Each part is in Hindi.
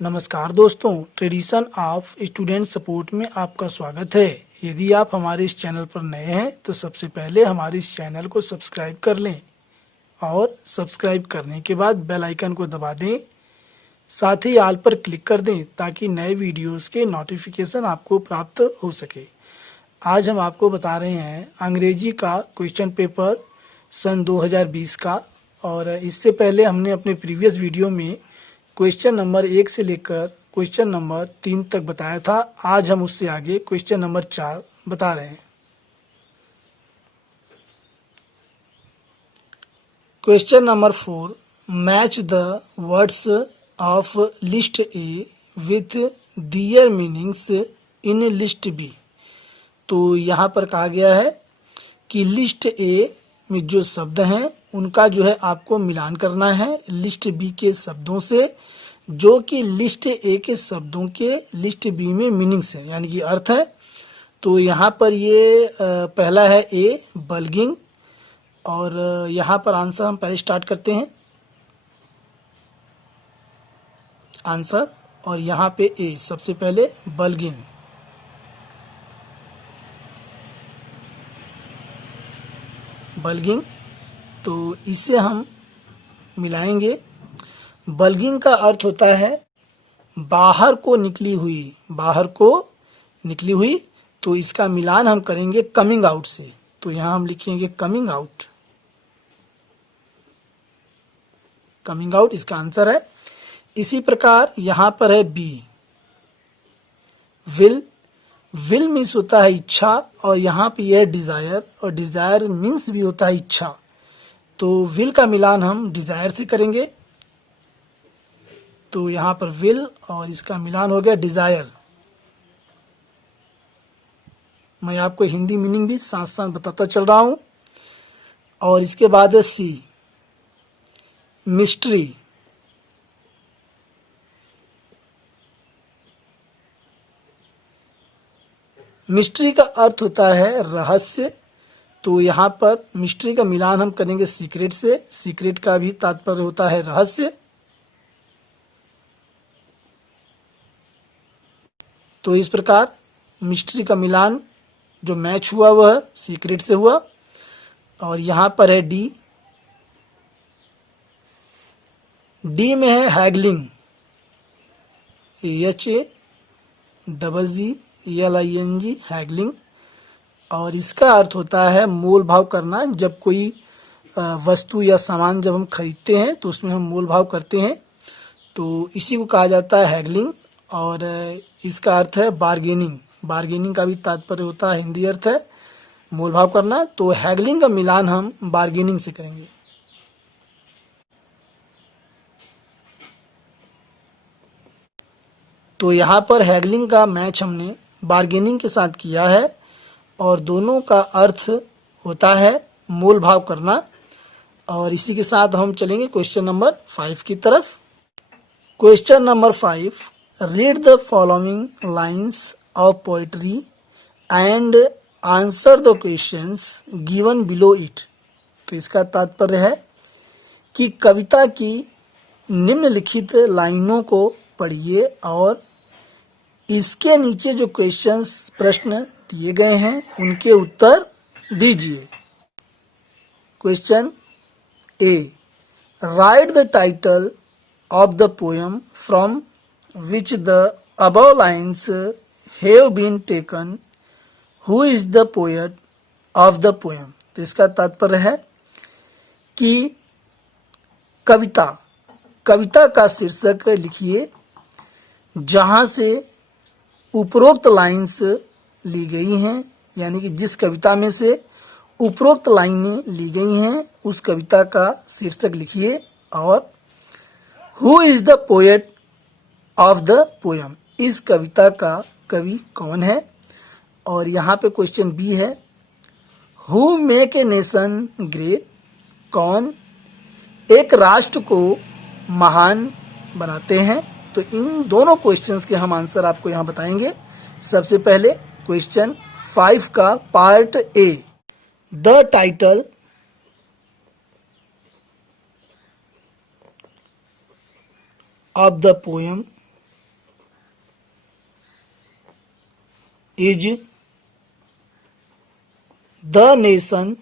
नमस्कार दोस्तों, ट्रेडिशन ऑफ स्टूडेंट सपोर्ट में आपका स्वागत है। यदि आप हमारे इस चैनल पर नए हैं तो सबसे पहले हमारे इस चैनल को सब्सक्राइब कर लें और सब्सक्राइब करने के बाद बेल आइकन को दबा दें। साथ ही ऑल पर क्लिक कर दें ताकि नए वीडियोस के नोटिफिकेशन आपको प्राप्त हो सके। आज हम आपको बता रहे हैं अंग्रेजी का क्वेश्चन पेपर सन 2020 का। और इससे पहले हमने अपने प्रीवियस वीडियो में क्वेश्चन नंबर 1 से लेकर क्वेश्चन नंबर 3 तक बताया था। आज हम उससे आगे क्वेश्चन नंबर 4 बता रहे हैं। Question number 4, match the words of list A with their meanings in list B. तो यहाँ पर कहा गया है कि लिस्ट ए में जो शब्द हैं उनका जो है आपको मिलान करना है लिस्ट बी के शब्दों से, जो कि लिस्ट ए के शब्दों के लिस्ट बी में मीनिंग्स है, यानी कि अर्थ है। तो यहाँ पर ये पहला है ए, बल्गिंग। और यहाँ पर आंसर हम पहले स्टार्ट करते हैं आंसर। और यहाँ पे ए सबसे पहले बल्गिंग। बल्गिंग, तो इसे हम मिलाएंगे। बल्गिंग का अर्थ होता है बाहर को निकली हुई, बाहर को निकली हुई। तो इसका मिलान हम करेंगे कमिंग आउट से। तो यहां हम लिखेंगे कमिंग आउट। कमिंग आउट इसका आंसर है। इसी प्रकार यहां पर है बी, विल। विल मीन्स होता है इच्छा, और यहाँ पे यह डिजायर, और डिजायर मीन्स भी होता है इच्छा। तो विल का मिलान हम डिजायर से करेंगे। तो यहाँ पर विल और इसका मिलान हो गया डिजायर। मैं आपको हिंदी मीनिंग भी साथ साथ बताता चल रहा हूं। और इसके बाद है सी, मिस्ट्री। मिस्ट्री का अर्थ होता है रहस्य। तो यहाँ पर मिस्ट्री का मिलान हम करेंगे सीक्रेट से। सीक्रेट का भी तात्पर्य होता है रहस्य। तो इस प्रकार मिस्ट्री का मिलान जो मैच हुआ वह सीक्रेट से हुआ। और यहाँ पर है डी। डी में है हैगलिंग, HAGGLING, हैगलिंग। और इसका अर्थ होता है मोल भाव करना। जब कोई वस्तु या सामान जब हम खरीदते हैं तो उसमें हम मोल भाव करते हैं, तो इसी को कहा जाता है हैगलिंग। और इसका अर्थ है बार्गेनिंग। बार्गेनिंग का भी तात्पर्य होता है, हिंदी अर्थ है मोल भाव करना। तो हैगलिंग का मिलान हम बार्गेनिंग से करेंगे। तो यहाँ पर हैगलिंग का मैच हमने बार्गेनिंग के साथ किया है, और दोनों का अर्थ होता है मोल भाव करना। और इसी के साथ हम चलेंगे क्वेश्चन नंबर 5 की तरफ। Question number 5, read the following lines of poetry and answer the questions given below it. तो इसका तात्पर्य है कि कविता की निम्नलिखित लाइनों को पढ़िए और इसके नीचे जो क्वेश्चंस, प्रश्न दिए गए हैं उनके उत्तर दीजिए। Question A, write the title of the poem from which the above lines have been taken. Who is the poet of the poem. तो इसका तात्पर्य है कि कविता का शीर्षक लिखिए जहां से उपरोक्त लाइन्स ली गई हैं, यानी कि जिस कविता में से उपरोक्त लाइनें ली गई हैं उस कविता का शीर्षक लिखिए। और who is the poet of the poem, इस कविता का कवि कौन है। और यहाँ पे क्वेश्चन बी है, who make a nation great, कौन एक राष्ट्र को महान बनाते हैं। तो इन दोनों क्वेश्चंस के हम आंसर आपको यहाँ बताएंगे। सबसे पहले क्वेश्चन 5 का part A, the title of the poem is the nation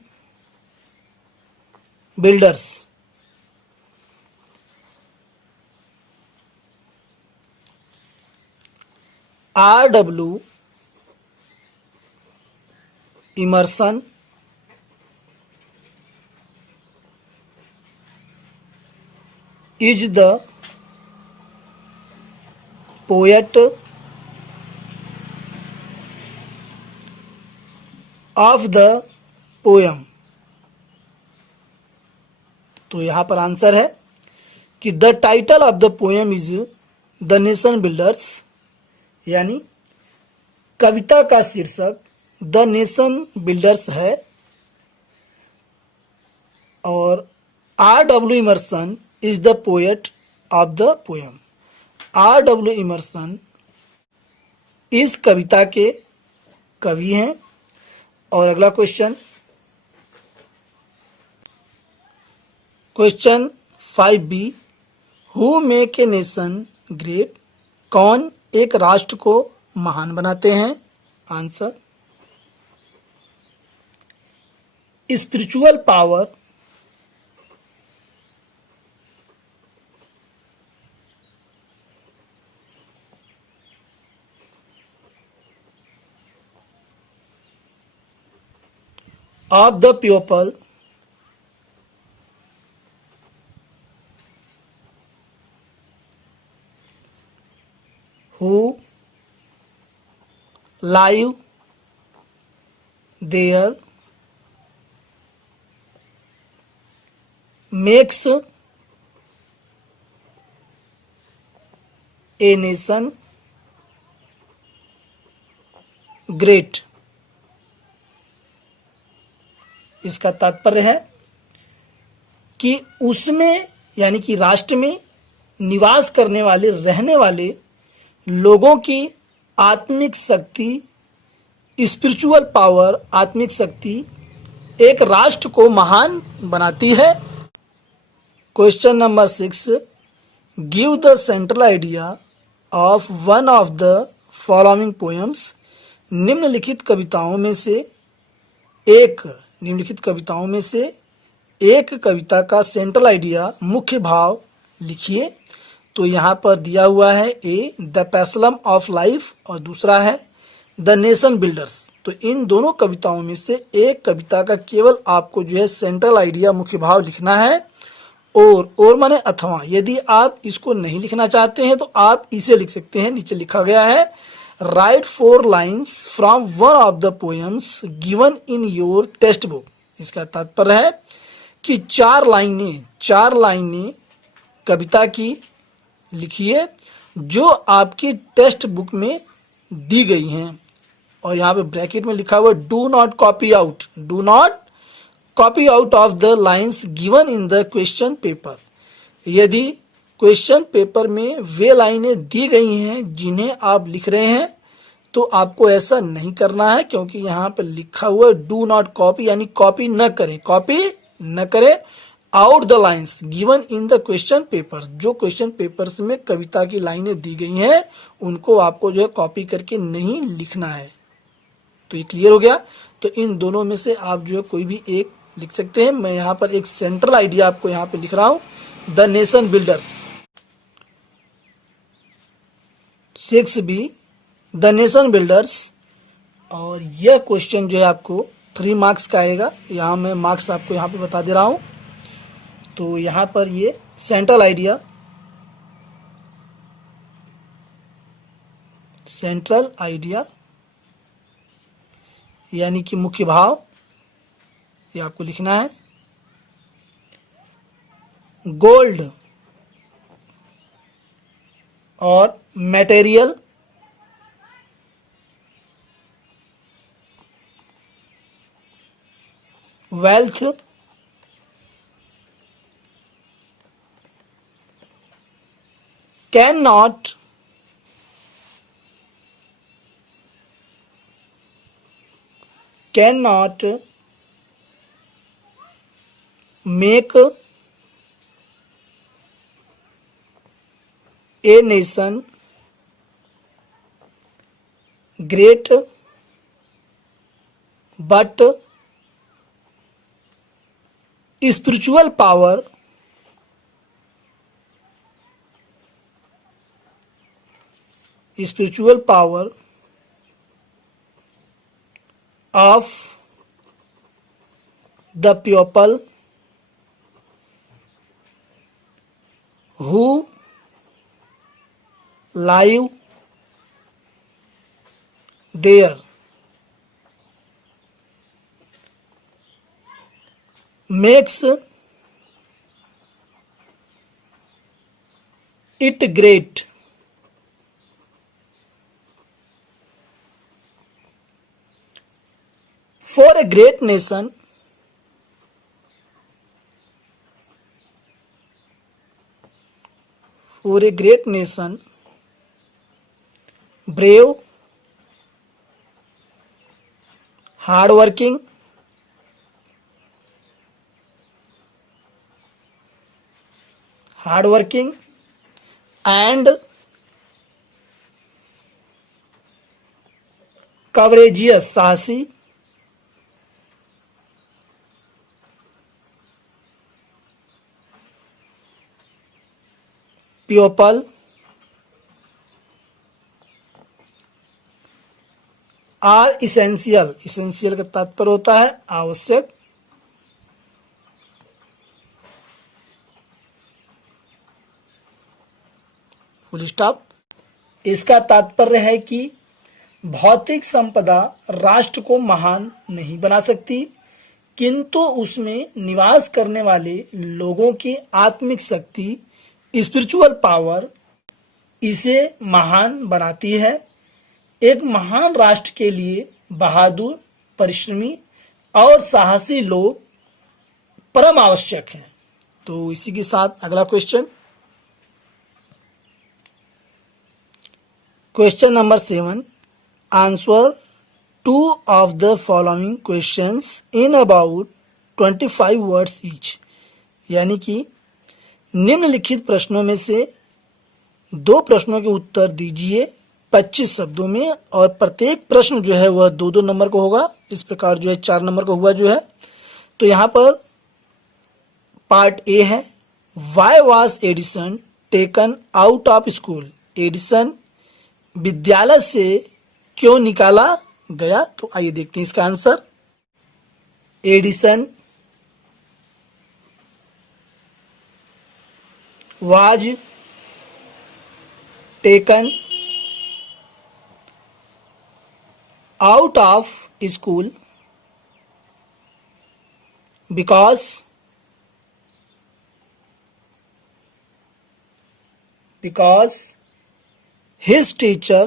builders. R.W. Emerson is the poet of the poem। तो यहां पर आंसर है कि the title of the poem is the nation builders, यानी कविता का शीर्षक द नेशन बिल्डर्स है। और R.W. Emerson is the poet of the poem. R.W. Emerson इस कविता के कवि हैं। और अगला question, question 5B, who make a nation great? कौन एक राष्ट्र को महान बनाते हैं? Answer, spiritual power of the people who live there makes a nation great। इसका तात्पर्य है कि उसमें यानी कि राष्ट्र में निवास करने वाले, रहने वाले लोगों की आत्मिक शक्ति, स्पिरिचुअल पावर, आत्मिक शक्ति एक राष्ट्र को महान बनाती है। Question number 6, give the central idea of one of the following poems. निम्नलिखित कविताओं में से एक कविता का सेंट्रल आइडिया, मुख्य भाव लिखिए। तो यहाँ पर दिया हुआ है ए द पेसलम ऑफ लाइफ और दूसरा है द नेशन बिल्डर्स। तो इन दोनों कविताओं में से एक कविता का केवल आपको जो है सेंट्रल आइडिया, मुख्य भाव लिखना है। और माने अथवा, यदि आप इसको नहीं लिखना चाहते हैं तो आप इसे लिख सकते हैं। नीचे लिखा गया है right 4 lines from one of the poems given in your text book. इसका तात्पर्य है कि 4 लाइनें कविता की लिखिए जो आपकी टेक्स्ट बुक में दी गई हैं। और यहाँ पे ब्रैकेट में लिखा हुआ do not copy out of the lines given in the question paper. यदि क्वेश्चन पेपर में वे लाइनें दी गई हैं जिन्हें आप लिख रहे हैं तो आपको ऐसा नहीं करना है, क्योंकि यहाँ पर लिखा हुआ डू नॉट कॉपी, यानी कॉपी न करें out the lines given in the question paper. जो क्वेश्चन पेपर्स में कविता की लाइनें दी गई हैं उनको आपको जो है कॉपी करके नहीं लिखना है। तो ये क्लियर हो गया। तो इन दोनों में से आप जो है कोई भी एक लिख सकते हैं। मैं यहाँ पर एक सेंट्रल आइडिया आपको यहाँ पे लिख रहा हूं, the nation builders. 6B, the nation builders. और यह क्वेश्चन जो है आपको 3 मार्क्स का आएगा। यहाँ मैं मार्क्स आपको यहाँ पे बता दे रहा हूं। तो यहाँ पर ये सेंट्रल आइडिया यानी कि मुख्य भाव, ये आपको लिखना है। गोल्ड और material, wealth, can not make a nation great but spiritual power of the people who live there makes it great. For a great nation, brave, hardworking, and courageous, साहसी, people आर इसेंशियल का तात्पर्य होता है आवश्यक, फुल स्टॉप। इसका तात्पर्य है कि भौतिक संपदा राष्ट्र को महान नहीं बना सकती, किंतु उसमें निवास करने वाले लोगों की आत्मिक शक्ति, स्पिरिचुअल पावर, इसे महान बनाती है। एक महान राष्ट्र के लिए बहादुर, परिश्रमी और साहसी लोग परम आवश्यक हैं। तो इसी के साथ अगला question number 7, answer 2 of the following questions in about 25 words each। यानी कि निम्नलिखित प्रश्नों में से 2 प्रश्नों के उत्तर दीजिए 25 शब्दों में, और प्रत्येक प्रश्न जो है वह 2-2 नंबर का होगा। इस प्रकार जो है 4 नंबर का हुआ जो है। तो यहाँ पर पार्ट ए है, why was Edison taken out of school. Edison विद्यालय से क्यों निकाला गया? तो आइए देखते हैं इसका answer. Edison was taken out of school because his teacher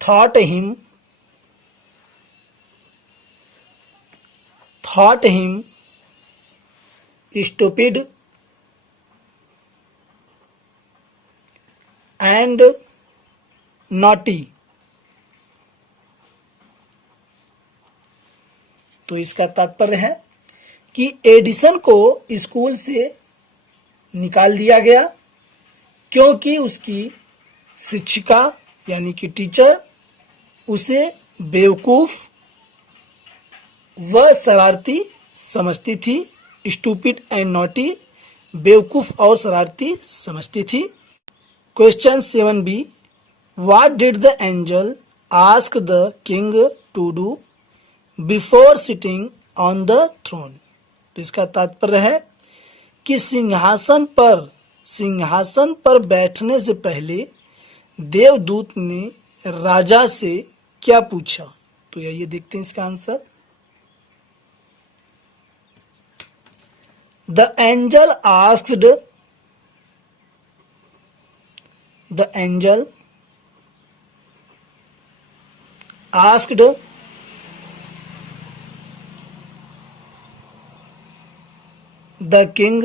taught him stupid and naughty। तो इसका तात्पर्य है कि एडिसन को स्कूल से निकाल दिया गया क्योंकि उसकी शिक्षिका यानी कि टीचर उसे बेवकूफ व शरारती समझती थी। स्टूपिड एंड नॉटी, बेवकूफ और शरारती समझती थी। Question 7b, what did the angel ask the king to do before sitting on the throne. तो इसका तात्पर्य है कि सिंहासन पर बैठने से पहले देवदूत ने राजा से क्या पूछा? तो ये देखते हैं इसका answer. The angel asked the king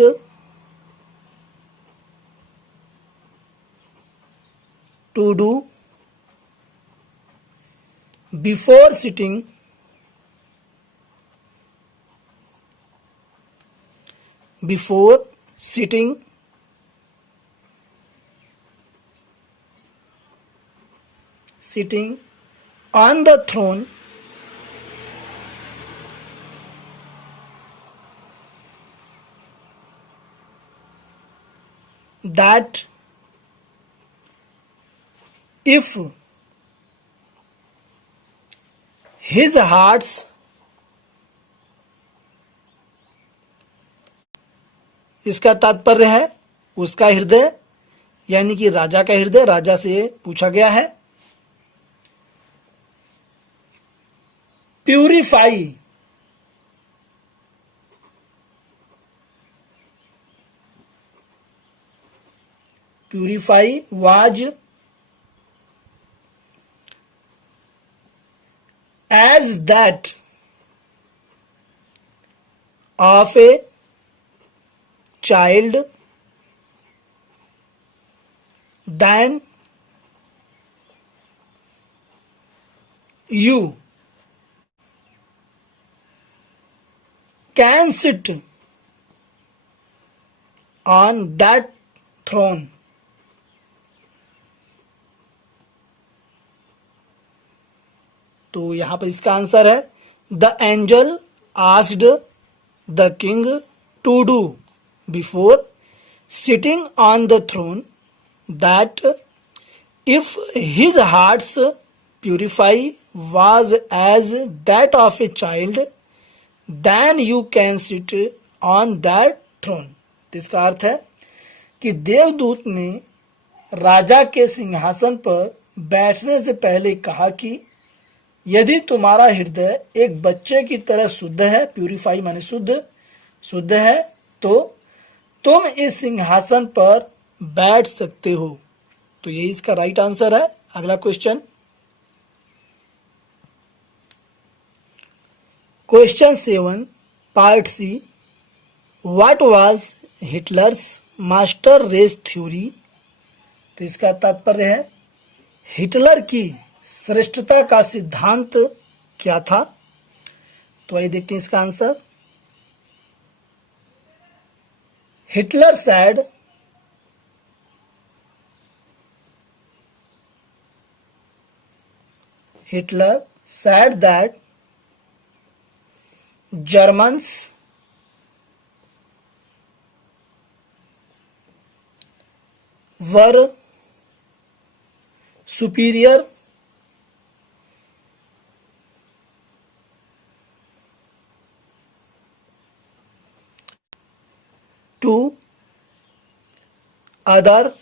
to do before sitting sitting on the throne that if his heart's इसका तात्पर्य है उसका हृदय, यानी कि राजा का हृदय, राजा से पूछा गया है। Purify, purify was as that of a child then you can sit on that throne। तो यहां पर इसका आंसर है the angel asked the king to do before sitting on the throne that if his heart's purify was as that of a child then you can sit on that throne। इसका अर्थ है कि देवदूत ने राजा के सिंहासन पर बैठने से पहले कहा कि यदि तुम्हारा हृदय एक बच्चे की तरह शुद्ध है, प्यूरिफाई माने शुद्ध है, तो तुम इस सिंहासन पर बैठ सकते हो। तो ये इसका राइट आंसर है। अगला question, question 7 part C, what was Hitler's master race theory. तो इसका तात्पर्य है हिटलर की श्रेष्ठता का सिद्धांत क्या था। तो आइए देखते हैं इसका answer. Hitler said that Germans were superior to other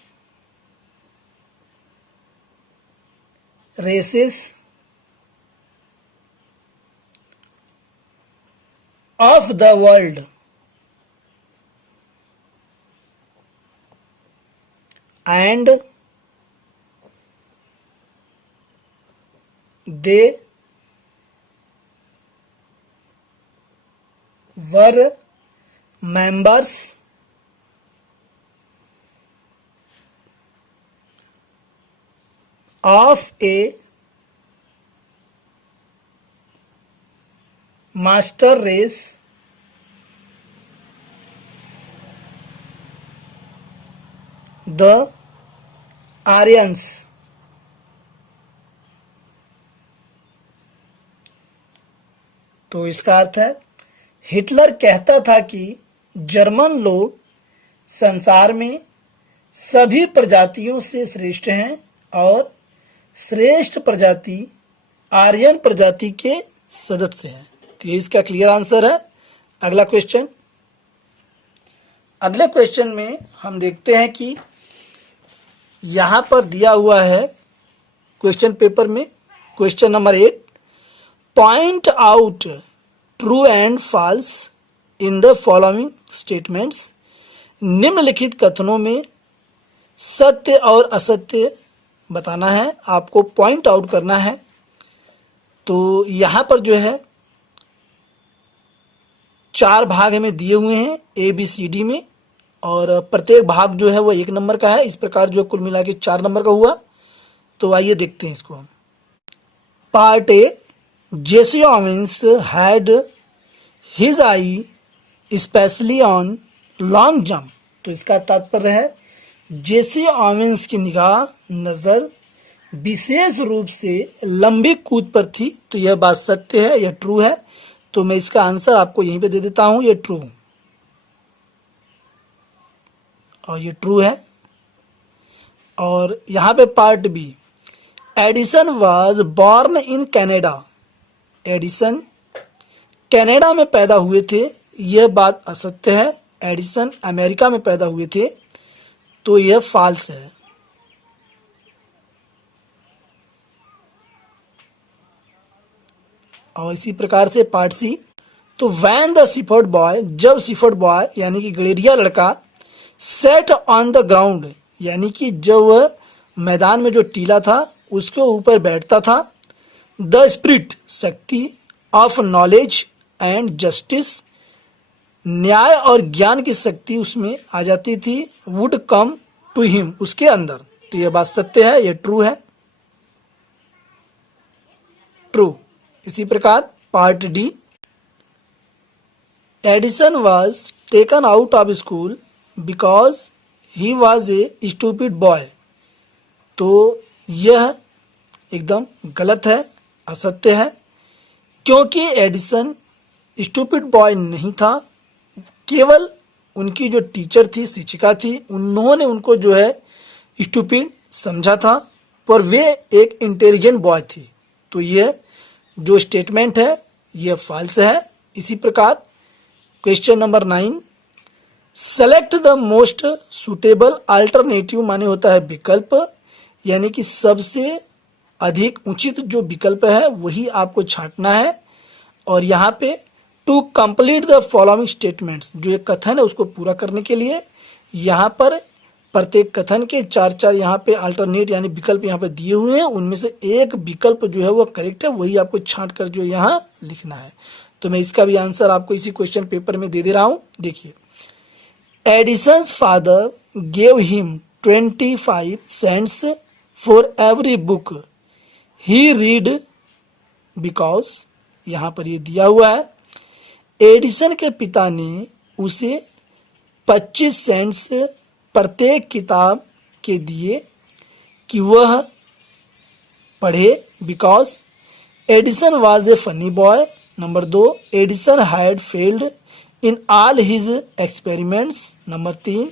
races of the world and they were members of a master race the Aryans। तो इसका अर्थ है हिटलर कहता था कि जर्मन लोग संसार में सभी प्रजातियों से श्रेष्ठ हैं और श्रेष्ठ प्रजाति आर्यन प्रजाति के सदस्य हैं। तो ये इसका क्लियर आंसर है। अगला क्वेश्चन, अगले क्वेश्चन में हम देखते हैं कि यहां पर दिया हुआ है क्वेश्चन पेपर में, question number 8, point out true and falls in the following statements. निम्नलिखित कथनों में सत्य और असत्य बताना है, आपको पॉइंट आउट करना है। तो यहां पर जो है 4 भाग हमें दिए हुए हैं ABCD में, और प्रत्येक भाग जो है वो 1 नंबर का है। इस प्रकार जो कुल मिला के 4 नंबर का हुआ। तो आइए देखते हैं इसको हम। Part A, Jesse Owens had his I specially on long jump. तो इसका तात्पर्य है जेसी ओवेंस की निगाह नज़र विशेष रूप से लंबी कूद पर थी। तो यह बात सत्य है, यह ट्रू है। तो मैं इसका आंसर आपको यहीं पे दे देता हूं, ये ट्रू, और ये ट्रू है। और यहां पे part B, Edison was born in Canada. Edison Canada में पैदा हुए थे, यह बात असत्य है। एडिसन अमेरिका में पैदा हुए थे, तो यह फॉल्स है। और इसी प्रकार से पार्ट सी, तो वैन द सिफर्ड बॉय, जब सिफर्ड बॉय यानी कि गलेरिया लड़का, सेट ऑन द ग्राउंड, यानी कि जब वह मैदान में जो टीला था उसके ऊपर बैठता था, द स्पिरिट, शक्ति, ऑफ नॉलेज एंड जस्टिस, न्याय और ज्ञान की शक्ति उसमें आ जाती थी, वुड कम टू हिम, उसके अंदर। तो यह बात सत्य है, यह ट्रू है, ट्रू। इसी प्रकार part D, Edison was taken out of school because he was a stupid boy. तो यह एकदम गलत है, असत्य है, क्योंकि एडिसन स्टूपिड बॉय नहीं था। केवल उनकी जो टीचर थी, शिक्षिका थी, उन्होंने उनको जो है स्टूपिड समझा था, पर वे एक इंटेलिजेंट बॉय थी। तो यह जो स्टेटमेंट है यह फॉल्स है। इसी प्रकार question number 9, select the most suitable alternative, माने होता है विकल्प, यानी कि सबसे अधिक उचित जो विकल्प है वही आपको छांटना है। और यहाँ पे to complete the following statements, जो एक कथन है उसको पूरा करने के लिए यहाँ पर प्रत्येक कथन के 4-4 यहाँ पे अल्टरनेट यानी विकल्प यहाँ पे दिए हुए हैं, उनमें से एक विकल्प जो है वो करेक्ट है, वही आपको छांट कर जो यहाँ लिखना है। तो मैं इसका भी आंसर आपको इसी क्वेश्चन पेपर में दे रहा हूँ। देखिए, Edison's father gave him 25 cents for every book he read because, यहाँ पर ये दिया हुआ है, एडिसन के पिता ने उसे 25 सेंट्स प्रत्येक किताब के दिए कि वह पढ़े, because Edison was a funny boy. Number 2, Edison had failed in all his experiments. Number 3,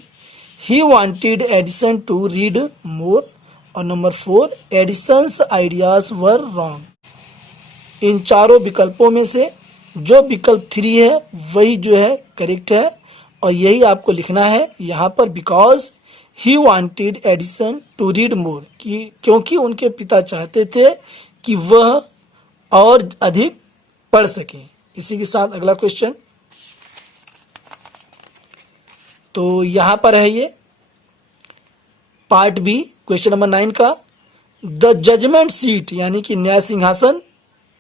he wanted Edison to read more. और number 4, Edison's ideas were wrong. इन चारों विकल्पों में से जो विकल्प 3 है वही जो है करेक्ट है, और यही आपको लिखना है यहाँ पर, because he wanted Edison to read more, क्योंकि उनके पिता चाहते थे कि वह और अधिक पढ़ सकें। इसी के साथ अगला क्वेश्चन, तो यहाँ पर है ये पार्ट बी क्वेश्चन नंबर 9 का, द जजमेंट सीट यानी कि न्याय सिंहासन,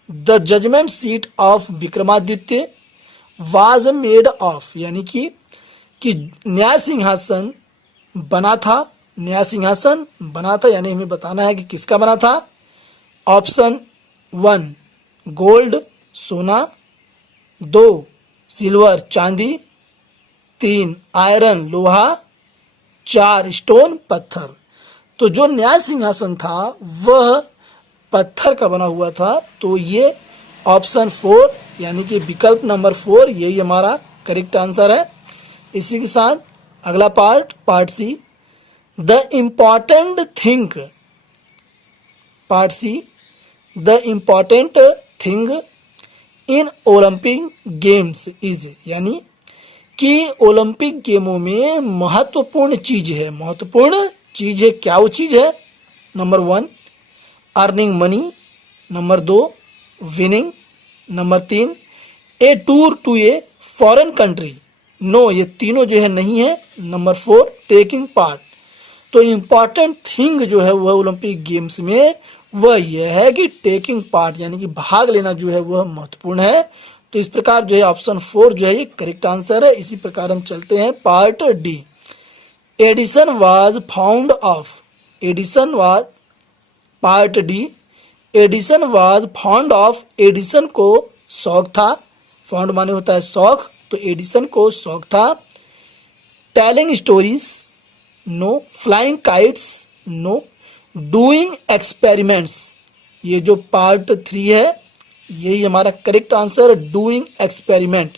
the judgement seat of Vikramaditya was made of, यानी कि न्याय सिंहासन बना था, न्याय सिंहासन बना था, यानी हमें बताना है कि किसका बना था। ऑप्शन 1 गोल्ड सोना, 2 सिल्वर चांदी, 3 आयरन लोहा, 4 स्टोन पत्थर। तो जो न्याय सिंहासन था वह पत्थर का बना हुआ था। तो ये ऑप्शन 4 यानी कि विकल्प नंबर 4 यही हमारा करेक्ट आंसर है। इसी के साथ अगला part C, the important thing, part C, the important thing in Olympic games is, यानी कि ओलंपिक गेमों में महत्वपूर्ण चीज है, महत्वपूर्ण चीज है, क्या वो चीज है। Number 1 earning money, number 2 winning, number 3 a tour to a foreign country, no ये तीनों जो है नहीं है, नंबर 4 टेकिंग पार्ट। तो इम्पॉर्टेंट थिंग जो है वह ओलंपिक गेम्स में वह यह है कि टेकिंग पार्ट यानी कि भाग लेना जो है वह महत्वपूर्ण है। तो इस प्रकार जो है ऑप्शन 4 जो है ये करेक्ट आंसर है। इसी प्रकार हम चलते हैं part D, Edison was found of, Edison was, part D, Edison was found of, Edison को शौक था, फाउंड माने होता है शौक, तो एडिसन को शौक था। Telling stories no, flying kites no, doing experiments, ये जो पार्ट 3 है यही हमारा करेक्ट आंसर, डूइंग एक्सपेरिमेंट,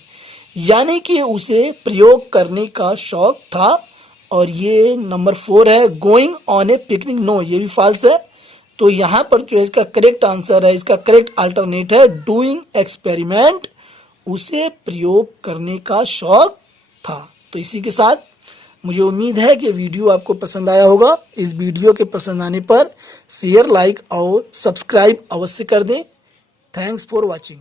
यानी कि उसे प्रयोग करने का शौक था। और ये नंबर 4 है, going on a picnic, no ये भी फॉल्स है। तो यहाँ पर जो है इसका करेक्ट आंसर है, इसका करेक्ट अल्टरनेट है डूइंग एक्सपेरिमेंट, उसे प्रयोग करने का शौक था। तो इसी के साथ मुझे उम्मीद है कि वीडियो आपको पसंद आया होगा। इस वीडियो के पसंद आने पर शेयर, लाइक और सब्सक्राइब अवश्य कर दें। Thanks for watching.